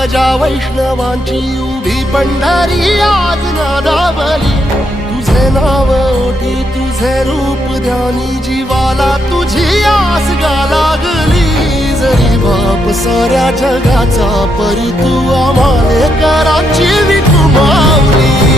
ध्वजा वैष्णवांची उभी पंढरी आज नादावली, तुझे नाव ओठी तुझे रूप ध्यानी, जीवाला तुझी आस गा लागली। जरी बाप साऱ्या जगाचा परी तू आम्हाले कराची विठू माऊली।